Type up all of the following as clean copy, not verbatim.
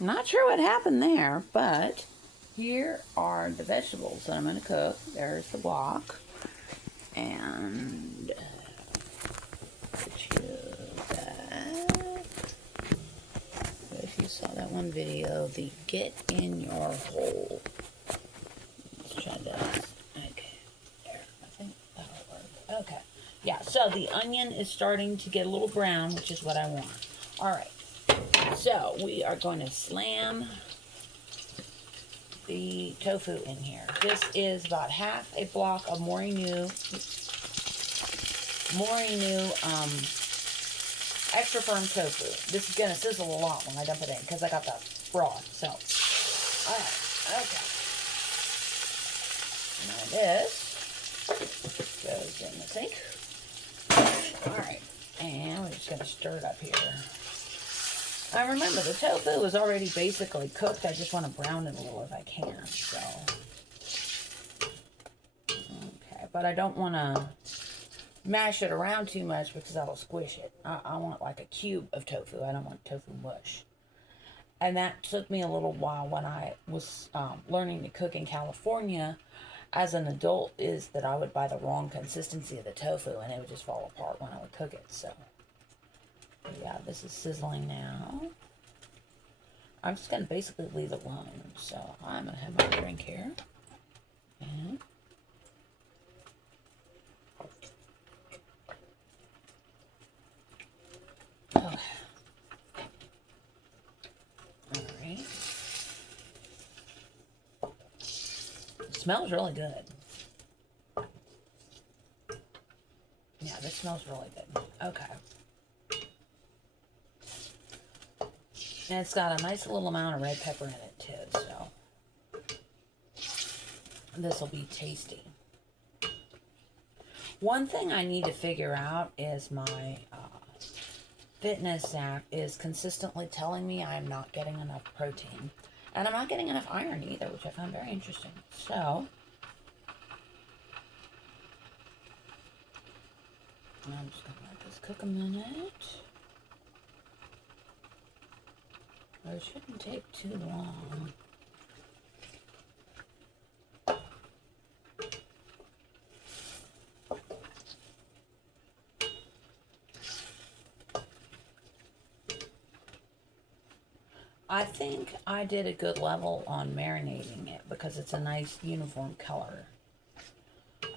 Not sure what happened there, but here are the vegetables that I'm going to cook. There's the wok. And if you saw that one video, the get in your hole. Let's try this. Okay, there. I think that'll work. Okay. Yeah, so the onion is starting to get a little brown, which is what I want. All right. So we are going to slam the tofu in here. This is about half a block of Morinu extra firm tofu. This is going to sizzle a lot when I dump it in because I got that broth. So, alright, okay. Now this goes in the sink. Alright, and we're just going to stir it up here. Now remember, the tofu is already basically cooked. I just want to brown it a little if I can. So, okay, but I don't want to mash it around too much because that'll squish it. I want like a cube of tofu. I don't want tofu mush. And that took me a little while when I was learning to cook in California as an adult, is that I would buy the wrong consistency of the tofu and it would just fall apart when I would cook it. So yeah, this is sizzling now. I'm just going to basically leave it alone. So I'm going to have my drink here. And oh. Alright. It smells really good. Yeah, this smells really good. Okay. And it's got a nice little amount of red pepper in it too, so this will be tasty. One thing I need to figure out is my fitness app is consistently telling me I'm not getting enough protein. And I'm not getting enough iron either, which I find very interesting. So, I'm just going to let this cook a minute. It shouldn't take too long. I think I did a good level on marinating it because it's a nice uniform color.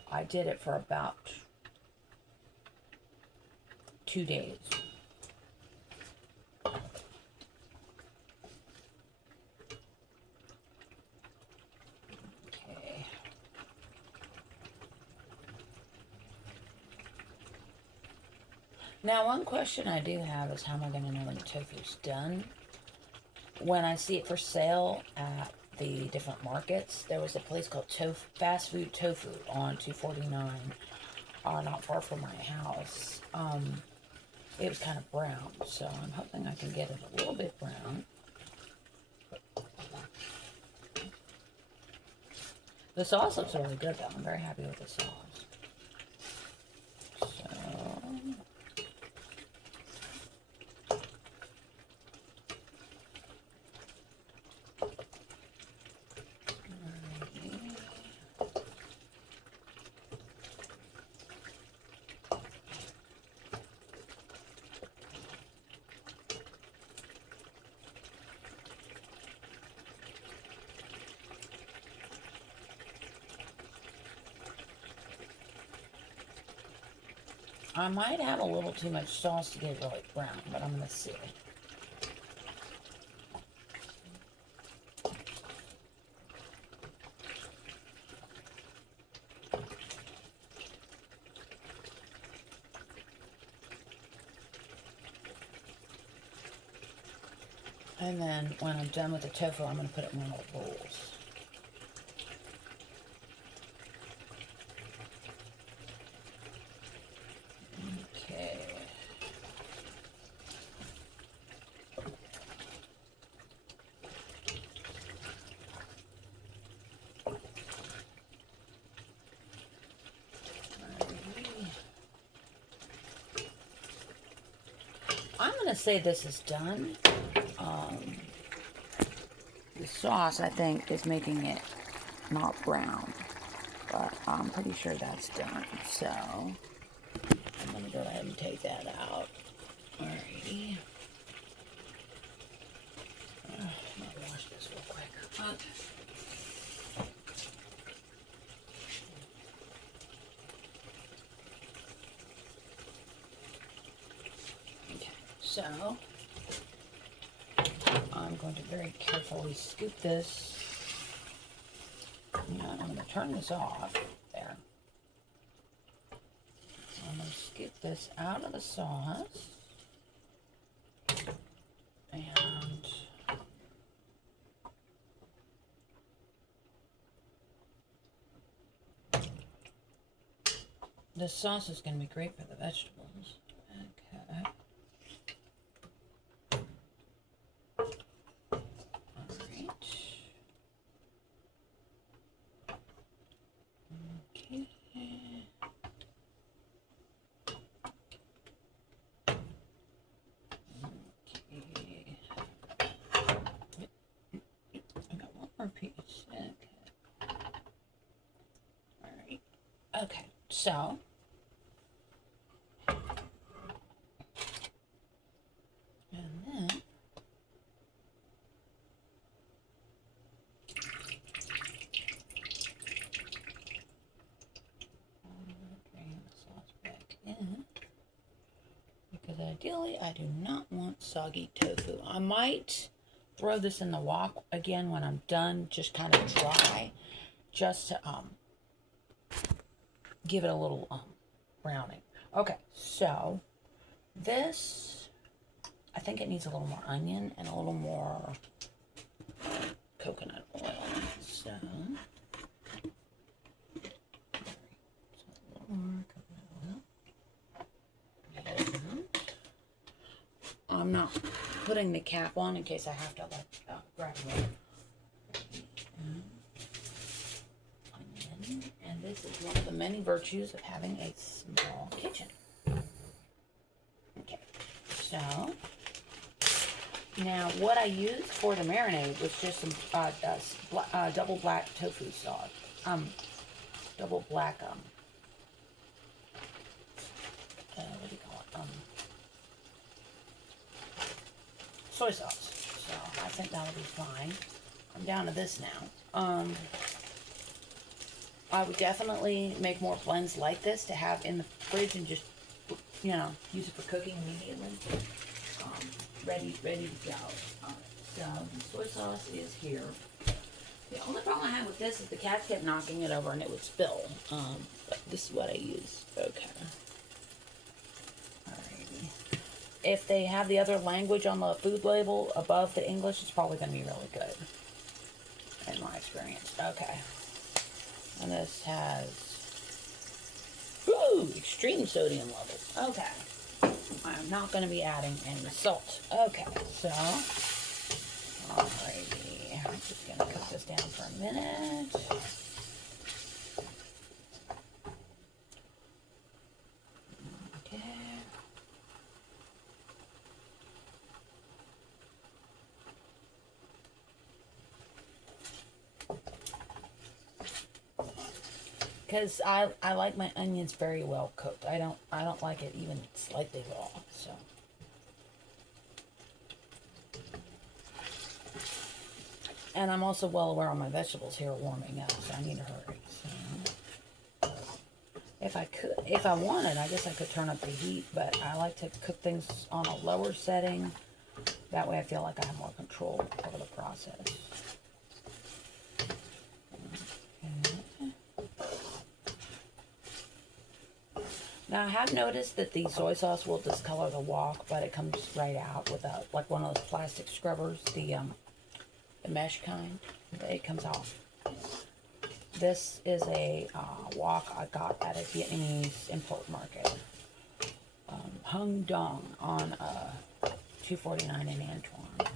I did it for about 2 days. Okay. Now, one question I do have is how am I going to know when the tofu's done? When I see it for sale at the different markets, there was a place called Fast Food Tofu on 249, not far from my house. It was kind of brown, so I'm hoping I can get it a little bit brown. The sauce looks really good, though. I'm very happy with the sauce. So, I might have a little too much sauce to get it really brown, but I'm going to see. And then when I'm done with the tofu, I'm going to put it in one of the bowls. I'm going to say this is done. sauce, I think, is making it not brown. But I'm pretty sure that's done. So I'm going to go ahead and take that out. Alrighty. I'm going to wash this real quick. Okay, so I'm going to very carefully scoop this. And I'm going to turn this off. There. I'm going to scoop this out of the sauce. And this sauce is going to be great for the vegetables. Okay. Piece. Okay. All right. Okay. So and then drain the sauce back in because ideally I do not want soggy tofu. I might throw this in the wok again when I'm done, just kind of dry, just to give it a little browning. Okay, so this, I think it needs a little more onion and a little more coconut oil. So, a little more coconut oil. And I'm not putting the cap on in case I have to grab more onion. And this is one of the many virtues of having a small kitchen. Okay, so now what I used for the marinade was just some double black tofu sauce. Double black what do you call it? Soy sauce. So I think that'll be fine. I'm down to this now. I would definitely make more blends like this to have in the fridge and just, you know, use it for cooking immediately. Ready to go. So the soy sauce is here. The only problem I had with this is the cat kept knocking it over and it would spill. But this is what I use. Okay. If they have the other language on the food label above the English, it's probably going to be really good, in my experience. Okay. And this has, extreme sodium levels. Okay. I'm not going to be adding any salt. Okay, so, alrighty. I'm just going to cook this down for a minute. Because I like my onions very well cooked. I don't like it even slightly raw. So and I'm also well aware of my vegetables here warming up, so I need to hurry. So if I wanted, I guess I could turn up the heat, but I like to cook things on a lower setting. That way I feel like I have more control over the process. Now I have noticed that the soy sauce will discolor the wok, but it comes right out with like one of those plastic scrubbers, the mesh kind. It comes off. This is a wok I got at a Vietnamese import market, Hung Dong on 249 in Antoine.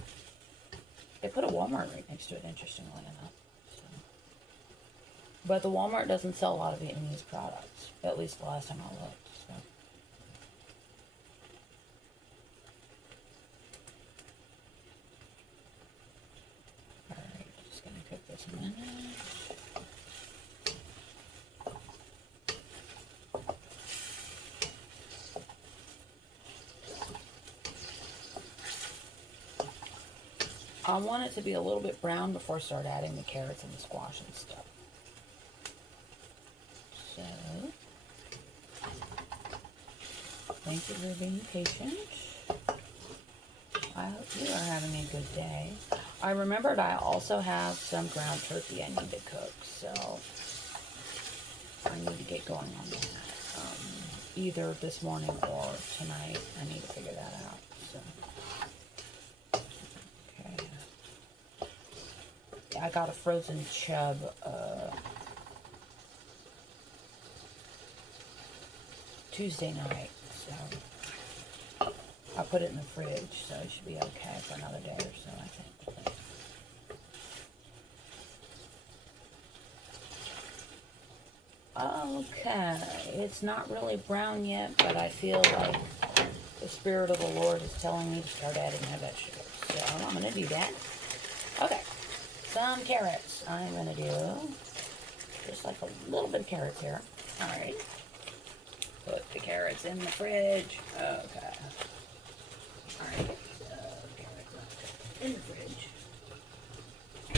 They put a Walmart right next to it, interestingly enough. So. But the Walmart doesn't sell a lot of Vietnamese products, at least the last time I looked. So. Alright, Just a minute. I want it to be a little bit brown before I start adding the carrots and the squash and stuff. So, thank you for being patient. I hope you are having a good day. I remembered I also have some ground turkey I need to cook, so I need to get going on that. Either this morning or tonight. I need to figure that out. So. I got a frozen chub Tuesday night, so I put it in the fridge, so it should be okay for another day or so, I think. Okay, it's not really brown yet, but I feel like the Spirit of the Lord is telling me to start adding my vegetables, so I'm going to do that. Okay. Some carrots. I'm going to do just like a little bit of carrots here. Alright. Put the carrots in the fridge. Okay. Alright. Carrots in the fridge.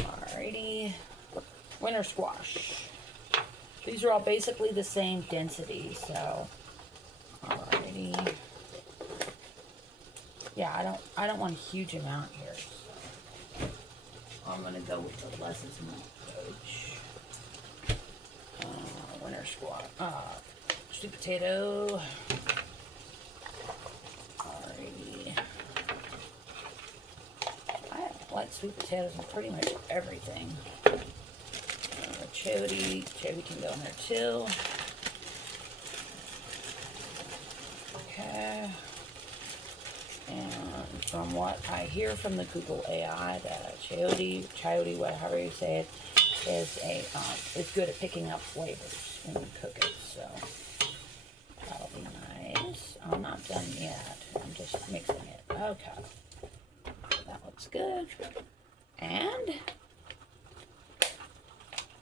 Alrighty. Winter squash. These are all basically the same density, so. Alrighty. Yeah, I don't want a huge amount here. I'm going to go with the less is more approach. Winter squash. Sweet potato. Alrighty. I like sweet potatoes in pretty much everything. Chody can go in there too. Okay. And from what I hear from the Google AI, that chayote, whatever you say it, is good at picking up flavors when you cook it. So that'll be nice. I'm not done yet. I'm just mixing it. Okay, that looks good. And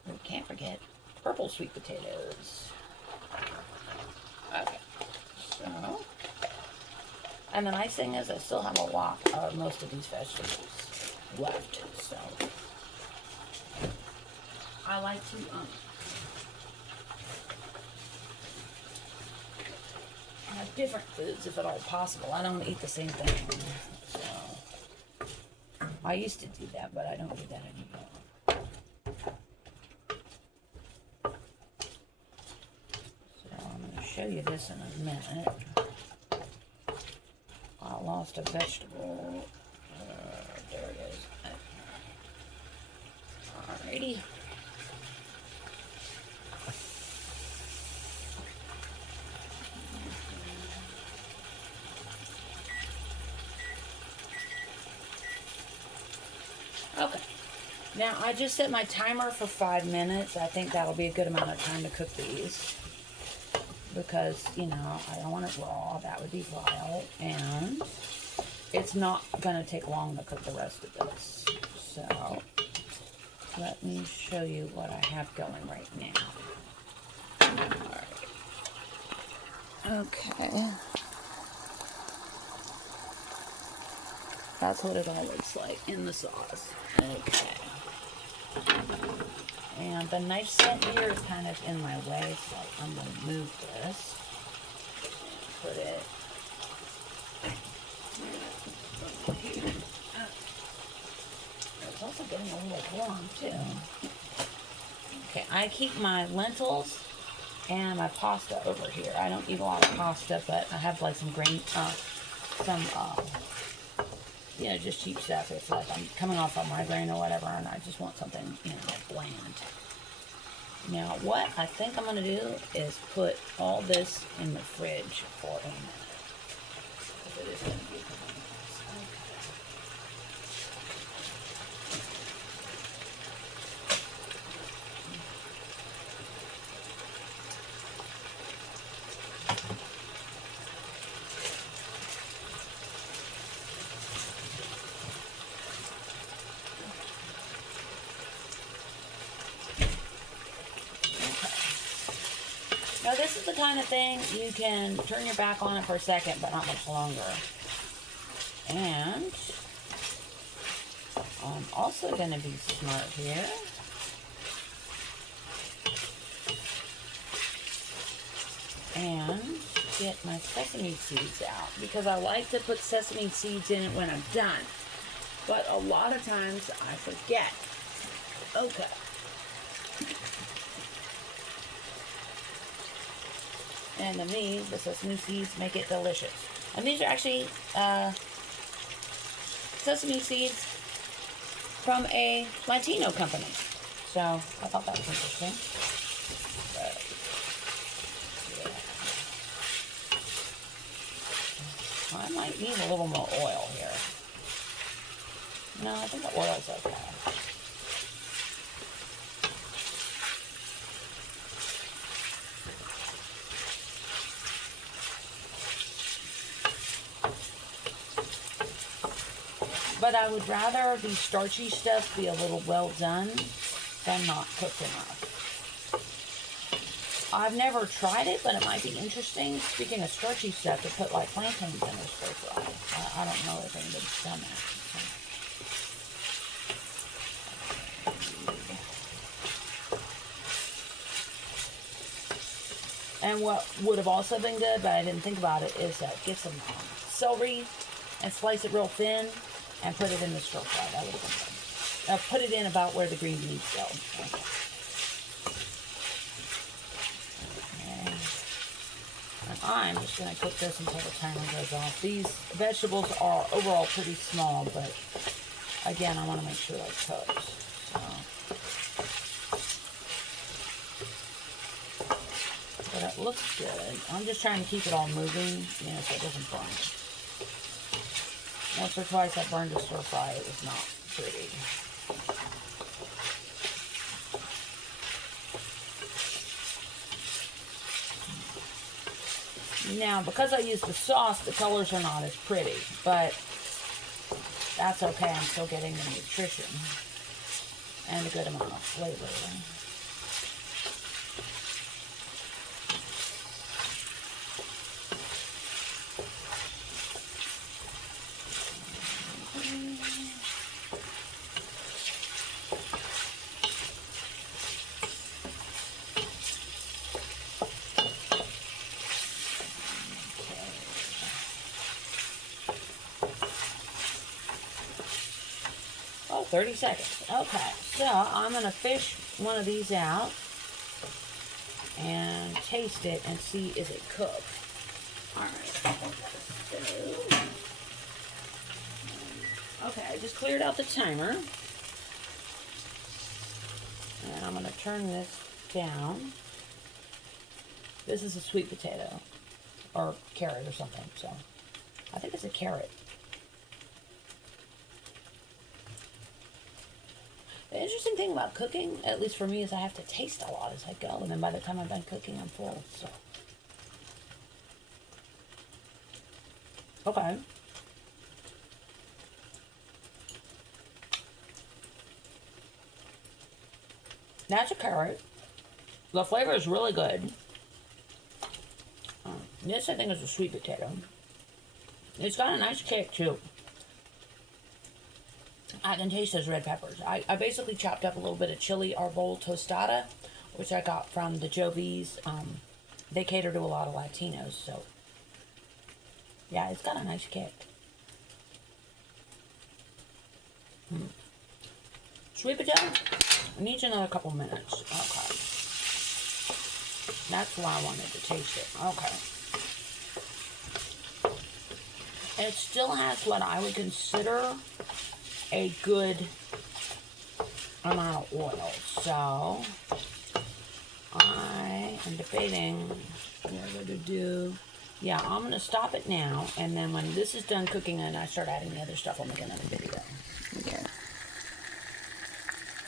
we can't forget purple sweet potatoes. Okay, so. And the nice thing is I still have a lot of most of these vegetables left, so I like to have different foods if at all possible. I don't eat the same thing, so I used to do that, but I don't do that anymore. So I'm going to show you this in a minute. I lost a vegetable. There it is. Alrighty. Okay. Now I just set my timer for 5 minutes. I think that'll be a good amount of time to cook these. Because, you know, I don't want it raw. That would be vile. And it's not going to take long to cook the rest of this. So, let me show you what I have going right now. Alright. Okay. That's what it all looks like in the sauce. Okay. And the knife set here is kind of in my way, so I'm going to move this. Put it here. It's also getting a little warm, too. Okay, I keep my lentils and my pasta over here. I don't eat a lot of pasta, but I have like some grain, you know, just cheap stuff. It's like I'm coming off of migraine or whatever, and I just want something, you know, bland. Now, what I think I'm going to do is put all this in the fridge for a minute. Because it is going to be the kind of thing you can turn your back on it for a second, but not much longer. And I'm also going to be smart here. And get my sesame seeds out, because I like to put sesame seeds in it when I'm done. But a lot of times I forget. Okay. And to me, the sesame seeds make it delicious. And these are actually sesame seeds from a Latino company. So I thought that was interesting. But, yeah. I might need a little more oil here. No, I think the oil's okay. But I would rather the starchy stuff be a little well done than not cooked enough. I've never tried it, but it might be interesting, speaking of starchy stuff, to put like plantains in a stir fry. I don't know if anybody's done that. And what would have also been good, but I didn't think about it, is get some celery and slice it real thin and put it in the stir fry. That would have been good. Put it in about where the green beans go. Okay. And I'm just going to cook this until the timer goes off. These vegetables are overall pretty small, but again, I want to make sure they're cooked. So. But it looks good. I'm just trying to keep it all moving, so it doesn't burn. Once or twice I burned a stir fry, it was not pretty. Now, because I use the sauce, the colors are not as pretty, but that's okay. I'm still getting the nutrition and a good amount of flavor. Oh, 30 seconds. Okay, so I'm going to fish one of these out and taste it and see is it cooked. Alright. Okay, I just cleared out the timer. And I'm going to turn this down. This is a sweet potato. Or carrot or something, so. I think it's a carrot. The interesting thing about cooking, at least for me, is I have to taste a lot as I go. And then by the time I'm done cooking, I'm full, so. Okay. That's a carrot. The flavor is really good. This, I think, is a sweet potato. It's got a nice kick, too. I can taste those red peppers. I basically chopped up a little bit of chili arbol tostada, which I got from the Jovi's. They cater to a lot of Latinos, so. Yeah, it's got a nice kick. Sweet potato needs another couple minutes. Okay. That's why I wanted to taste it. Okay. It still has what I would consider a good amount of oil. So I am debating what I'm going to do. Yeah, I'm going to stop it now. And then when this is done cooking and I start adding the other stuff, I'll make another video.